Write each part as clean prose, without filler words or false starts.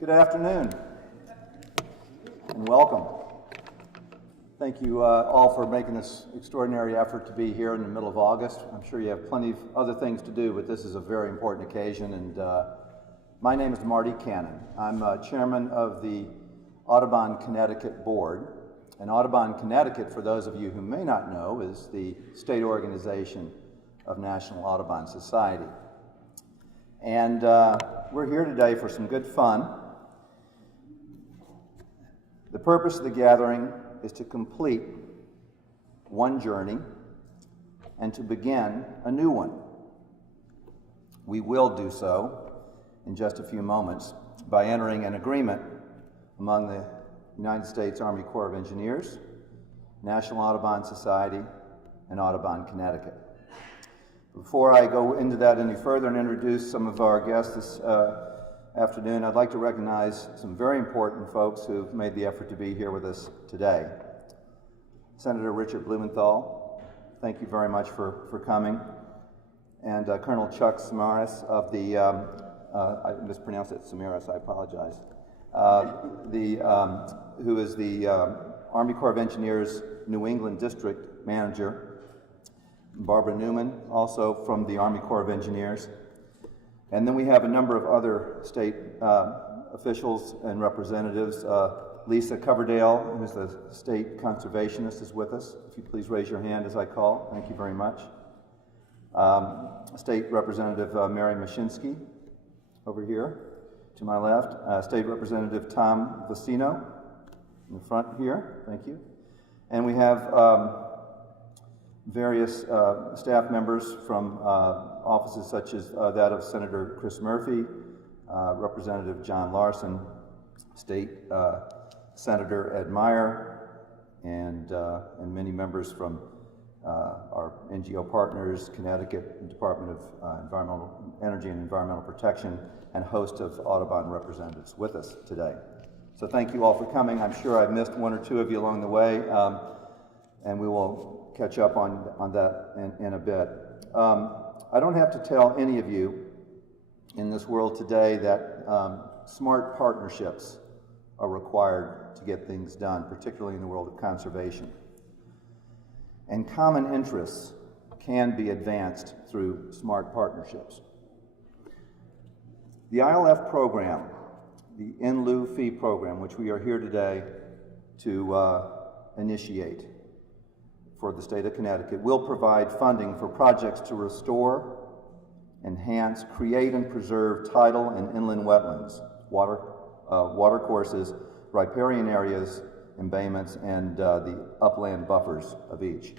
Good afternoon and welcome. Thank you all for making this extraordinary effort to be here in the middle of August. I'm sure you have plenty of other things to do, but this is a very important occasion. And my name is Marty Cannon. I'm chairman of the Audubon Connecticut board. And Audubon Connecticut, for those of you who may not know, is the state organization of National Audubon Society. And we're here today for some good fun. The purpose of the gathering is to complete one journey and to begin a new one. We will do so in just a few moments by entering an agreement among the United States Army Corps of Engineers, National Audubon Society, and Audubon Connecticut. Before I go into that any further and introduce some of our guests this afternoon, I'd like to recognize some very important folks who've made the effort to be here with us today. Senator Richard Blumenthal, thank you very much for coming. And Colonel Chuck Samaras of the, I mispronounced it, Samaras, I apologize, who is the Army Corps of Engineers New England District Manager. Barbara Newman, also from the Army Corps of Engineers. And then we have a number of other state officials and representatives. Lisa Coverdale, who's the state conservationist, is with us. If you please raise your hand as I call. Thank you very much. State Representative Mary Mashinsky, over here to my left. State Representative Tom Vicino, in the front here. Thank you. And we have various staff members from offices such as that of Senator Chris Murphy, Representative John Larson, State Senator Ed Meyer, and many members from our NGO partners, Connecticut Department of Environmental Energy and Environmental Protection, and a host of Audubon representatives with us today. So thank you all for coming. I'm sure I've missed one or two of you along the way, and we will catch up on that in a bit. I don't have to tell any of you in this world today that smart partnerships are required to get things done, particularly in the world of conservation. And common interests can be advanced through smart partnerships. The ILF program, the In-Lieu Fee Program, which we are here today to initiate for the state of Connecticut, will provide funding for projects to restore, enhance, create, and preserve tidal and inland wetlands, water courses, riparian areas, embayments, and the upland buffers of each.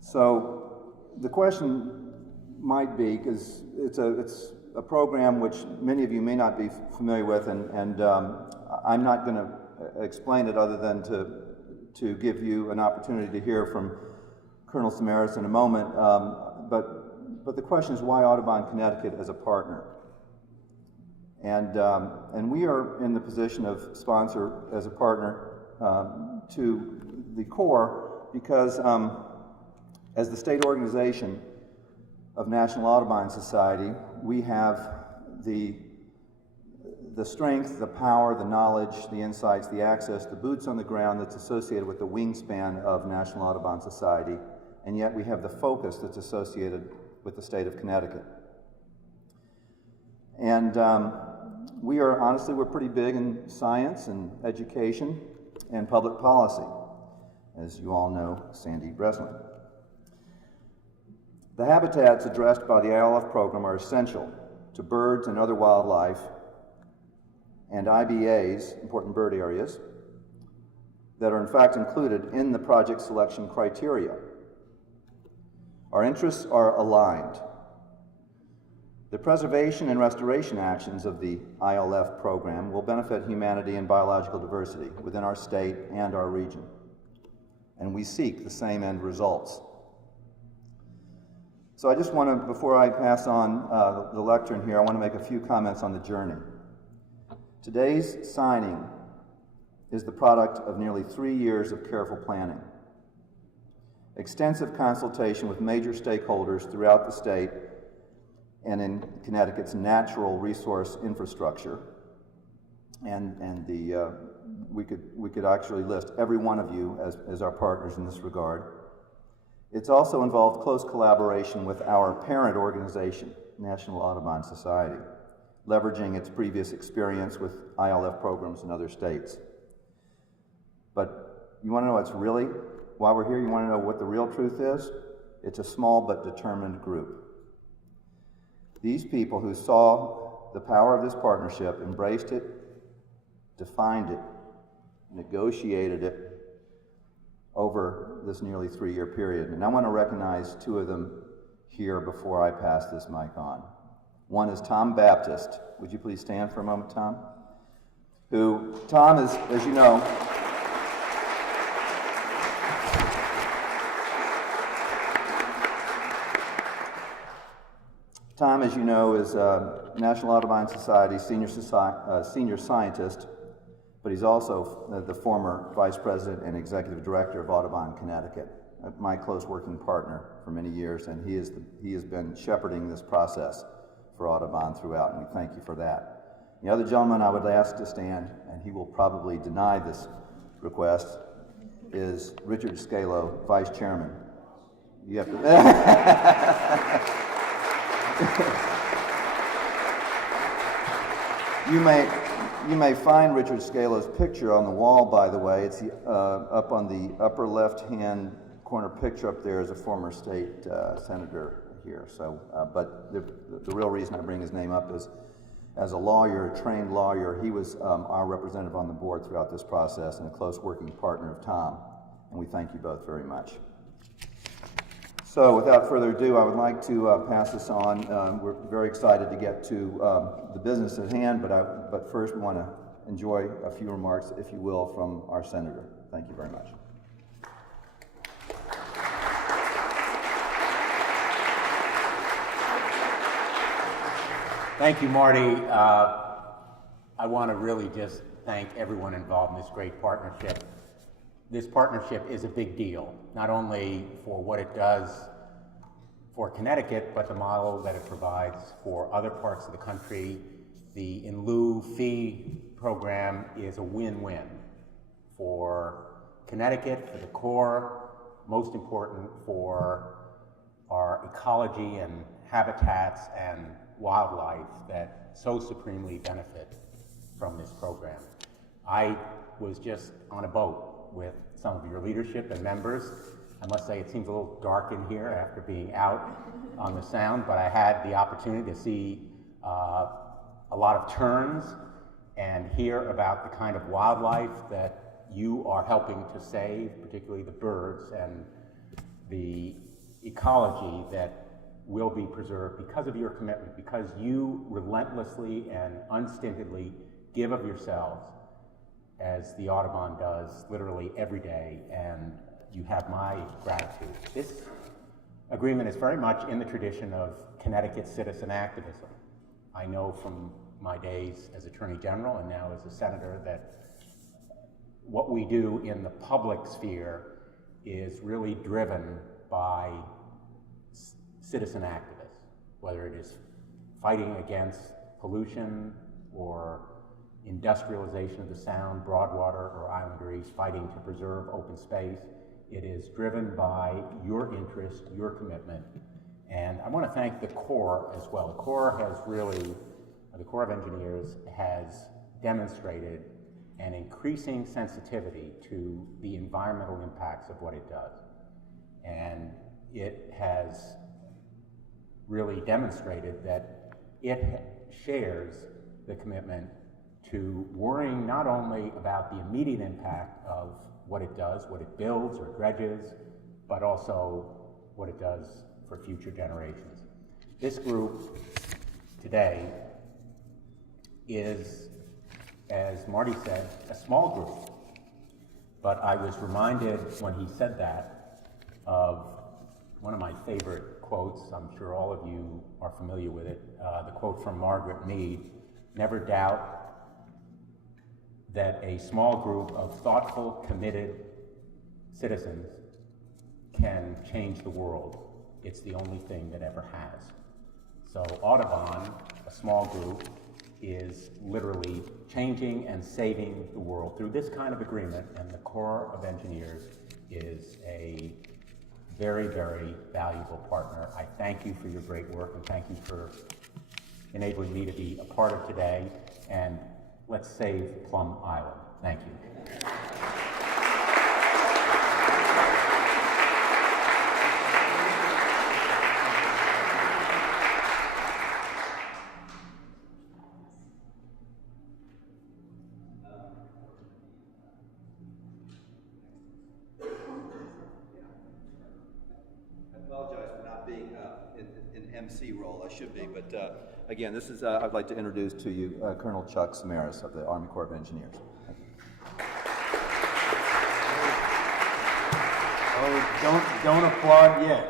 So the question might be, because it's a program which many of you may not be familiar with, and I'm not going to explain it other than to give you an opportunity to hear from Colonel Samaras in a moment, but the question is, why Audubon Connecticut as a partner? And we are in the position of sponsor as a partner to the Corps because as the state organization of National Audubon Society, we have the strength, the power, the knowledge, the insights, the access, the boots on the ground that's associated with the wingspan of National Audubon Society, and yet we have the focus that's associated with the state of Connecticut. And we're pretty big in science and education and public policy, as you all know, Sandy Breslin. The habitats addressed by the ILF program are essential to birds and other wildlife and IBAs, important bird areas, that are in fact included in the project selection criteria. Our interests are aligned. The preservation and restoration actions of the ILF program will benefit humanity and biological diversity within our state and our region, and we seek the same end results. So I just want to, before I pass on the lectern here, I want to make a few comments on the journey. Today's signing is the product of nearly 3 years of careful planning, extensive consultation with major stakeholders throughout the state, and in Connecticut's natural resource infrastructure. And we could actually list every one of you as our partners in this regard. It's also involved close collaboration with our parent organization, National Audubon Society, leveraging its previous experience with ILF programs in other states. But you want to know what's really, while we're here, you want to know what the real truth is? It's a small but determined group. These people who saw the power of this partnership, embraced it, defined it, negotiated it over this nearly 3-year period. And I want to recognize 2 of them here before I pass this mic on. One is Tom Baptist. Would you please stand for a moment, Tom? Tom is, as you know, Tom, as you know, is National Audubon Society senior scientist, but he's also the former vice president and executive director of Audubon, Connecticut, my close working partner for many years, and he has been shepherding this process for Audubon throughout, and we thank you for that. The other gentleman I would ask to stand, and he will probably deny this request, is Richard Scalo, vice chairman. You have to. You may find Richard Scalo's picture on the wall, by the way. It's up on the upper left-hand corner picture up there is a former state senator here. So, but the real reason I bring his name up is, as a lawyer, a trained lawyer, he was our representative on the board throughout this process and a close working partner of Tom. And we thank you both very much. So without further ado, I would like to pass this on. We're very excited to get to the business at hand, but first we want to enjoy a few remarks, if you will, from our senator. Thank you very much. Thank you, Marty. I want to really just thank everyone involved in this great partnership. This partnership is a big deal, not only for what it does for Connecticut, but the model that it provides for other parts of the country. The In-Lieu Fee Program is a win-win for Connecticut, for the Corps, most important for our ecology and habitats and wildlife that so supremely benefit from this program. I was just on a boat with some of your leadership and members. I must say it seems a little dark in here after being out on the Sound, but I had the opportunity to see a lot of terns and hear about the kind of wildlife that you are helping to save, particularly the birds and the ecology that will be preserved because of your commitment, because you relentlessly and unstintedly give of yourselves, as the Audubon does literally every day, and you have my gratitude. This agreement is very much in the tradition of Connecticut citizen activism. I know from my days as Attorney General and now as a senator that what we do in the public sphere is really driven by citizen activists, whether it is fighting against pollution or industrialization of the Sound, Broadwater, or Islanderies, fighting to preserve open space. It is driven by your interest, your commitment. And I want to thank the Corps as well. The Corps of Engineers has demonstrated an increasing sensitivity to the environmental impacts of what it does. And it has really demonstrated that it shares the commitment to worrying not only about the immediate impact of what it does, what it builds or dredges, but also what it does for future generations. This group today is, as Marty said, a small group. But I was reminded when he said that of one of my favorite quotes. I'm sure all of you are familiar with it. The quote from Margaret Mead: "Never doubt that a small group of thoughtful, committed citizens can change the world. It's the only thing that ever has." So Audubon, a small group, is literally changing and saving the world through this kind of agreement, and the Corps of Engineers is a very, very valuable partner. I thank you for your great work, and thank you for enabling me to be a part of today, and let's save Plum Island. Thank you. MC role. I should be, but again, this is, I'd like to introduce to you Colonel Chuck Samaras of the Army Corps of Engineers. Thank you. Oh, don't applaud yet.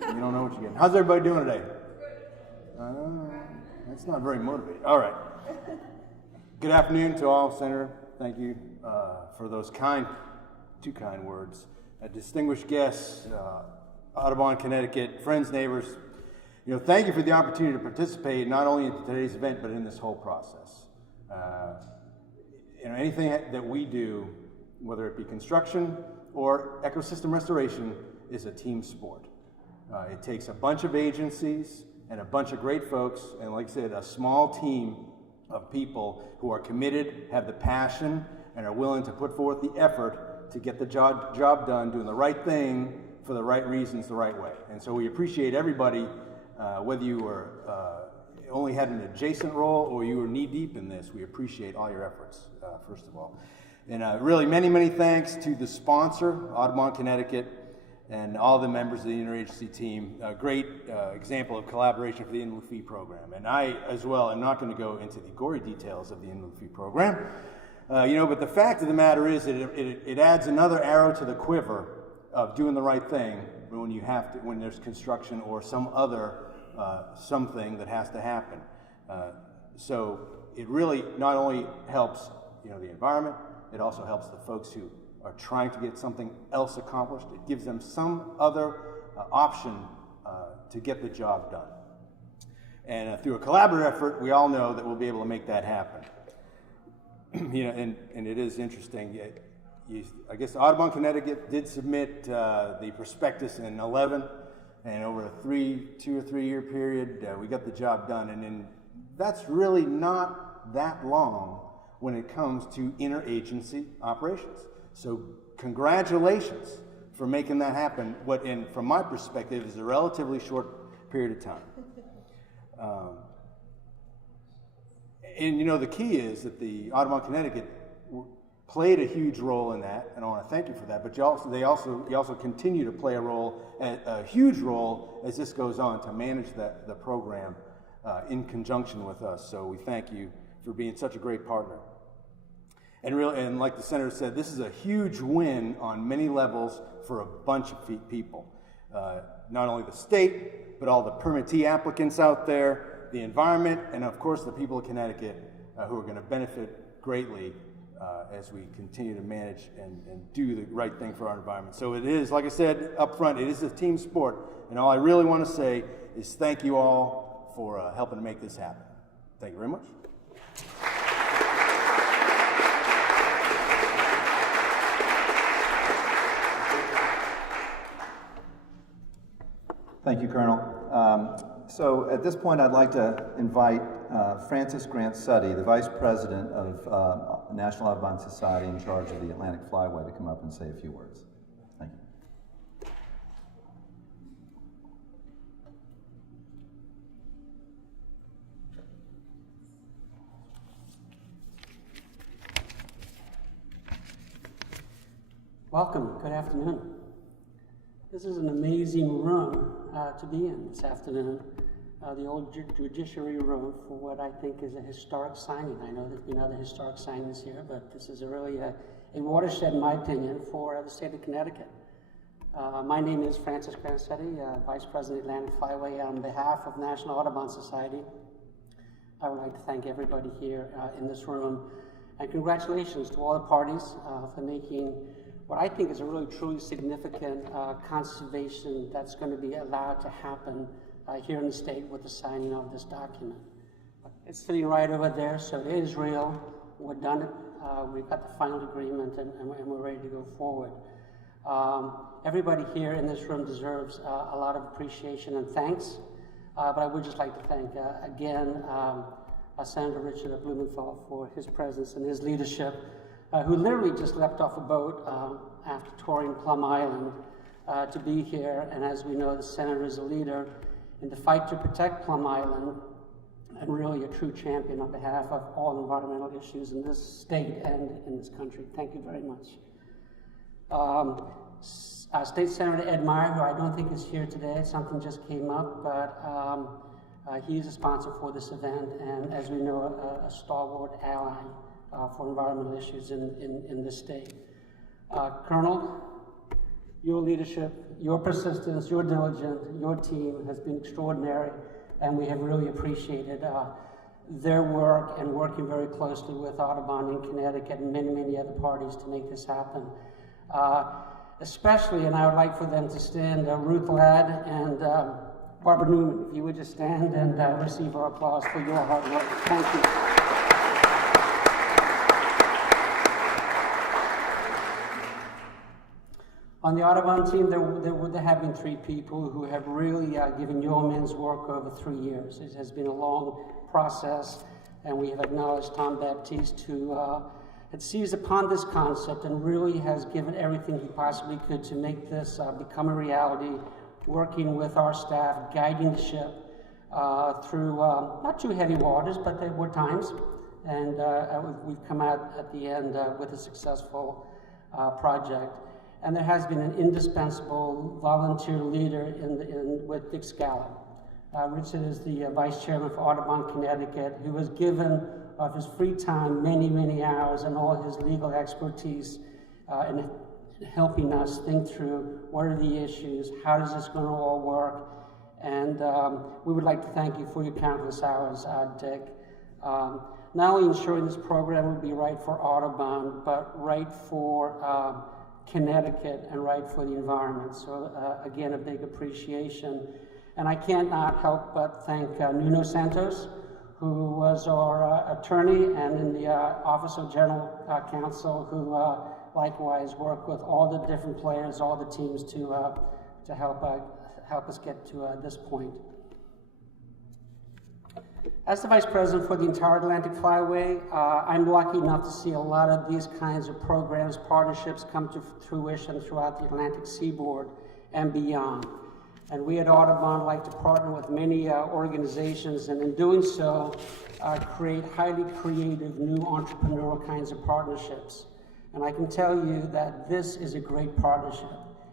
You don't know what you're getting. How's everybody doing today? That's not very motivating. All right. Good afternoon to all, Senator. Thank you for those two kind words. Distinguished guests, Audubon, Connecticut, friends, neighbors. Thank you for the opportunity to participate not only in today's event, but in this whole process. Anything that we do, whether it be construction or ecosystem restoration, is a team sport. It takes a bunch of agencies and a bunch of great folks, and like I said, a small team of people who are committed, have the passion, and are willing to put forth the effort to get the job done, doing the right thing for the right reasons, the right way. And so we appreciate everybody, whether you were only had an adjacent role or you were knee-deep in this. We appreciate all your efforts, first of all. And really many, many thanks to the sponsor, Audubon, Connecticut, and all the members of the interagency team. A great example of collaboration for the In-Lieu Fee Program. And I, as well, am not going to go into the gory details of the In-Lieu Fee Program. But the fact of the matter is that it adds another arrow to the quiver of doing the right thing when there's construction or some other something that has to happen. So it really not only helps the environment, it also helps the folks who are trying to get something else accomplished. It gives them some other option to get the job done. And through a collaborative effort, we all know that we'll be able to make that happen. And it is interesting. I guess Audubon, Connecticut did submit the prospectus in 2011, and over a 2 or 3 year period, we got the job done. And that's really not that long when it comes to interagency operations. So congratulations for making that happen. From my perspective, is a relatively short period of time. The key is that the Audubon, Connecticut played a huge role in that, and I want to thank you for that. But you also continue to play a huge role as this goes on to manage the program in conjunction with us. So we thank you for being such a great partner. And like the Senator said, this is a huge win on many levels for a bunch of people. Not only the state, but all the permittee applicants out there, the environment, and of course the people of Connecticut who are going to benefit greatly as we continue to manage and do the right thing for our environment. So it is, like I said up front, it is a team sport, and all I really want to say is thank you all for helping to make this happen. Thank you very much. Thank you, Colonel. So at this point, I'd like to invite Francis Grant Suddy, the Vice President of National Audubon Society in charge of the Atlantic Flyway, to come up and say a few words. Thank you. Welcome. Good afternoon. This is an amazing room to be in this afternoon, the old Judiciary Room, for what I think is a historic signing. I know there's been other historic signings here, but this is really a watershed, in my opinion, for the state of Connecticut. My name is Francis Grant Suddy, Vice President of Atlantic Flyway. On behalf of National Audubon Society, I would like to thank everybody here in this room, and congratulations to all the parties for making what I think is a really truly significant conservation that's going to be allowed to happen here in the state with the signing of this document. It's sitting right over there, so it is real. We're done it. We've got the final agreement, and we're ready to go forward. Everybody here in this room deserves a lot of appreciation and thanks, but I would just like to thank, again, Senator Richard Blumenthal for his presence and his leadership, who literally just leapt off a boat after touring Plum Island to be here. And as we know, the Senator is a leader in the fight to protect Plum Island, and really a true champion on behalf of all environmental issues in this state and in this country. Thank you very much. State Senator Ed Meyer, who I don't think is here today, something just came up, but he's a sponsor for this event, and as we know, a stalwart ally for environmental issues in this state. Colonel, your leadership, your persistence, your diligence, your team has been extraordinary, and we have really appreciated their work and working very closely with Audubon in Connecticut and many, many other parties to make this happen. Especially, and I would like for them to stand, Ruth Ladd and Barbara Newman, if you would just stand and receive our applause for your hard work. Thank you. On the Audubon team, there have been 3 people who have really given yeoman's work over 3 years. It has been a long process, and we have acknowledged Tom Baptiste, who had seized upon this concept and really has given everything he possibly could to make this become a reality, working with our staff, guiding the ship through not too heavy waters, but there were times, and we've come out at the end with a successful project. And there has been an indispensable volunteer leader with Dick Scala. Richard is the vice chairman for Audubon, Connecticut, who has given of his free time many, many hours and all his legal expertise in helping us think through what are the issues, how is this going to all work, and we would like to thank you for your countless hours, Dick. Not only ensuring this program would be right for Audubon, but right for Connecticut and right for the environment. So again, a big appreciation. And I can't not help but thank Nuno Santos, who was our attorney and in the Office of General Counsel, who likewise worked with all the different players, all the teams to help us get to this point. As the Vice President for the entire Atlantic Flyway, I'm lucky enough to see a lot of these kinds of programs, partnerships come to fruition throughout the Atlantic seaboard and beyond. And we at Audubon like to partner with many organizations, and in doing so, create highly creative, new entrepreneurial kinds of partnerships. And I can tell you that this is a great partnership.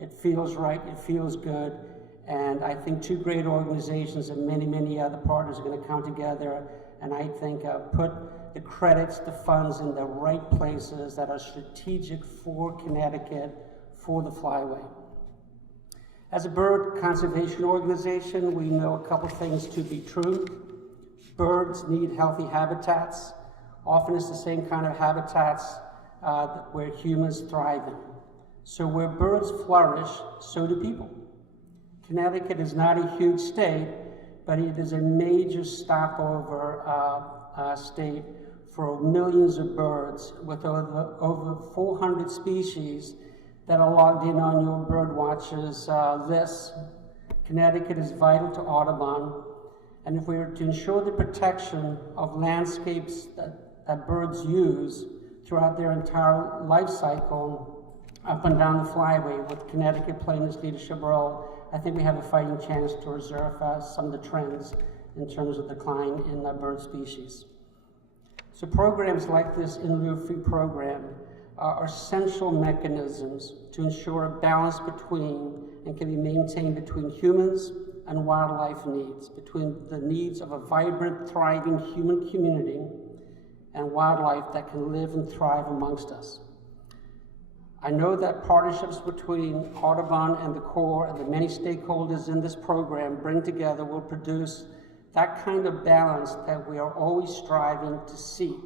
It feels right, it feels good, and I think 2 great organizations and many, many other partners are going to come together, and I think put the credits, the funds in the right places that are strategic for Connecticut, for the Flyway. As a bird conservation organization, we know a couple things to be true. Birds need healthy habitats. Often it's the same kind of habitats where humans thrive in. So where birds flourish, so do people. Connecticut is not a huge state, but it is a major stopover state for millions of birds with over 400 species that are logged in on your Birdwatchers list. Connecticut is vital to Audubon, and if we are to ensure the protection of landscapes that birds use throughout their entire life cycle up and down the Flyway, with Connecticut playing this leadership role, I think we have a fighting chance to reserve some of the trends in terms of decline in bird species. So programs like this In-Lieu Fee Program are essential mechanisms to ensure a balance between and can be maintained between humans and wildlife needs, between the needs of a vibrant, thriving human community and wildlife that can live and thrive amongst us. I know that partnerships between Audubon and the Corps and the many stakeholders in this program bring together will produce that kind of balance that we are always striving to seek.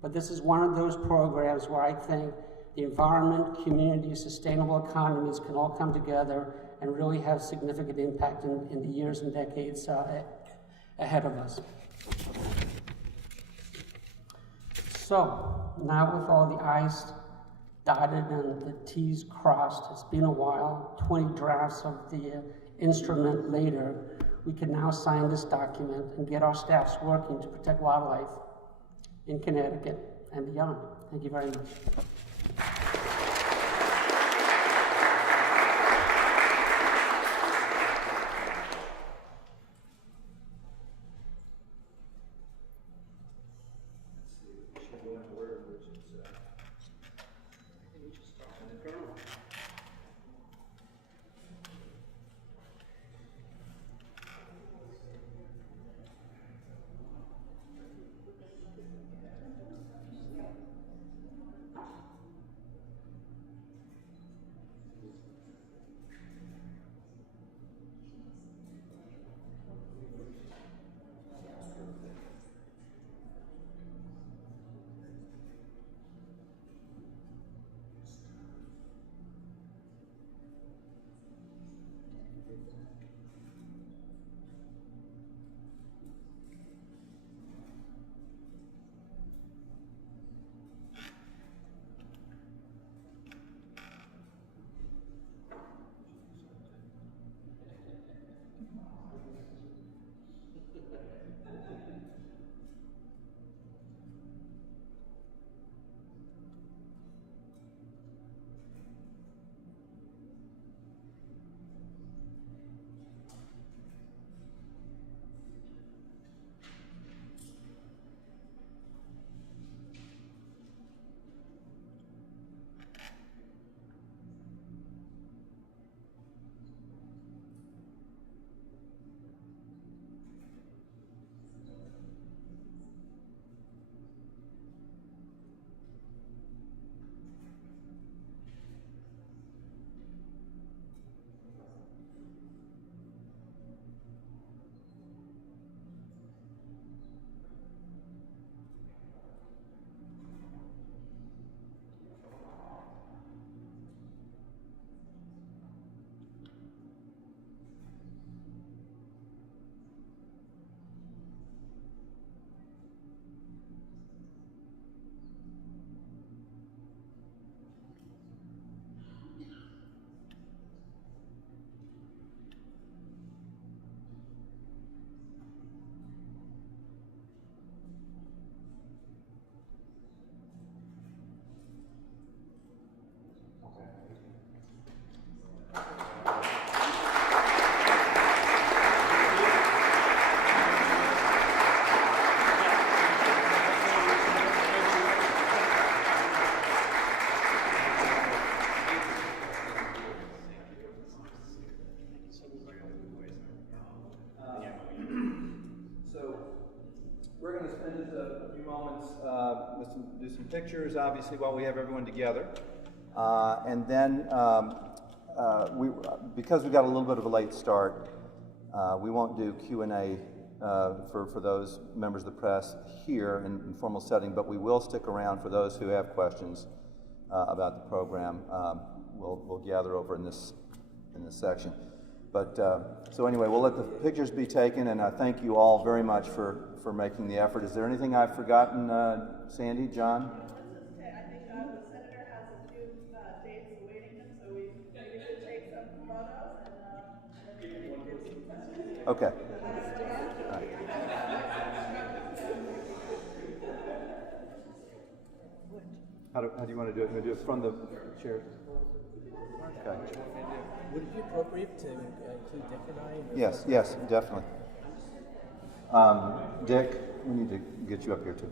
But this is one of those programs where I think the environment, community, sustainable economies can all come together and really have significant impact in the years and decades ahead of us. So, now with all the I's dotted and the T's crossed, it's been a while, 20 drafts of the instrument later, we can now sign this document and get our staffs working to protect wildlife in Connecticut and beyond. Thank you very much. Do some pictures, obviously, while we have everyone together. And then, because we got a little bit of a late start, we won't do Q&A for those members of the press here in formal setting, but we will stick around for those who have questions about the program. We'll gather over in this section. But so anyway, we'll let the pictures be taken, and I thank you all very much for making the effort. Is there anything I've forgotten, Sandy, John? I think the senator has a few dates awaiting him, so we maybe should take some photos and then we can give some questions. Okay. How do you want to do it? You want to do it from the chair? Okay. Would it be appropriate to include Dick and I? Yes, definitely. Dick, we need to get you up here too.